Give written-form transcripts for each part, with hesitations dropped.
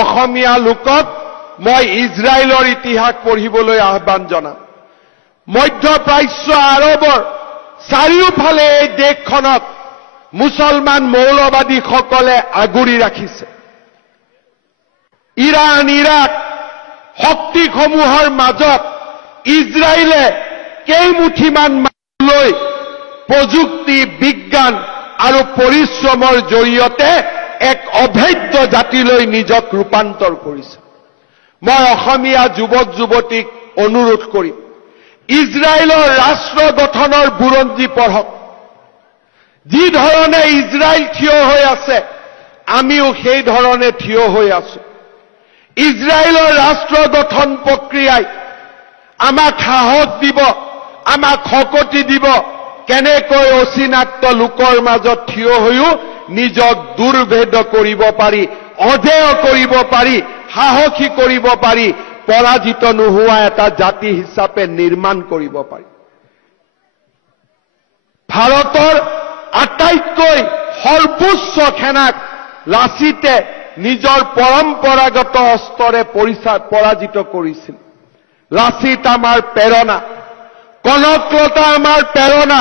অসমীয়া লোকক মই ইজৰাইলৰ ইতিহাস পঢ়িবলৈ আহ্বান জনাম। মধ্যপ্ৰাচ্য আৰবৰ চাৰিওফালে এই দেশখনত মুছলমান মৌলবাদীসকলে আগুৰি ৰাখিছে। ইৰাণ, ইৰাক শক্তিসমূহৰ মাজত ইজৰাইলে কেইমুঠিমান লৈ প্ৰযুক্তি, বিজ্ঞান আৰু পৰিশ্ৰমৰ জৰিয়তে এক অভেদ্য জাতিলৈ নিজক ৰূপান্তৰ কৰিছে। মই অসমীয়া যুৱক যুৱতীক অনুৰোধ কৰিম, ইজৰাইলৰ ৰাষ্ট্ৰ গঠনৰ বুৰঞ্জী পঢ়ক। যি ধৰণে ইজৰাইল থিয় হৈ আছে, আমিও সেই ধৰণে থিয় হৈ আছো। ইজৰাইলৰ ৰাষ্ট্ৰ গঠন প্ৰক্ৰিয়াই আমাক সাহস দিব, আমাক শক্তি দিব, কেনেকৈ অচিনাক্ত লোকৰ মাজত থিয় হৈও নিজক দুৰ্ভেদ কৰিব পাৰি, অধেয় কৰিব পাৰি, সাহসী কৰিব পাৰি, পৰাজিত নোহোৱা এটা জাতি হিচাপে নিৰ্মাণ কৰিব পাৰি। ভাৰতৰ আটাইতকৈ সৰ্বোচ্চ সেনাক লাচিতে নিজৰ পৰম্পৰাগত অস্ত্ৰৰে পৰাজিত কৰিছিল। লাচিত আমাৰ প্ৰেৰণা, কনকলতা আমাৰ প্ৰেৰণা,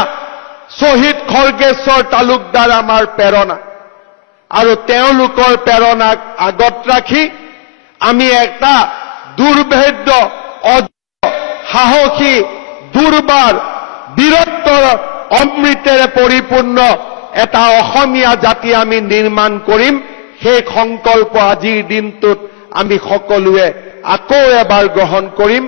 শ্বহীদ খৰ্গেশ্বৰ তালুকদাৰ আমাৰ প্ৰেৰণা। আৰু তেওঁলোকৰ প্ৰেৰণাক আগত ৰাখি আমি এটা দুৰ্ভেদ্য, সাহসী, দুৰ্বাৰ, বীৰত্বৰ অমৃতেৰে পৰিপূৰ্ণ এটা অসমীয়া জাতি আমি নিৰ্মাণ কৰিম। সেই সংকল্প আজিৰ দিনটোত আমি সকলোৱে আকৌ এবাৰ গ্ৰহণ কৰিম।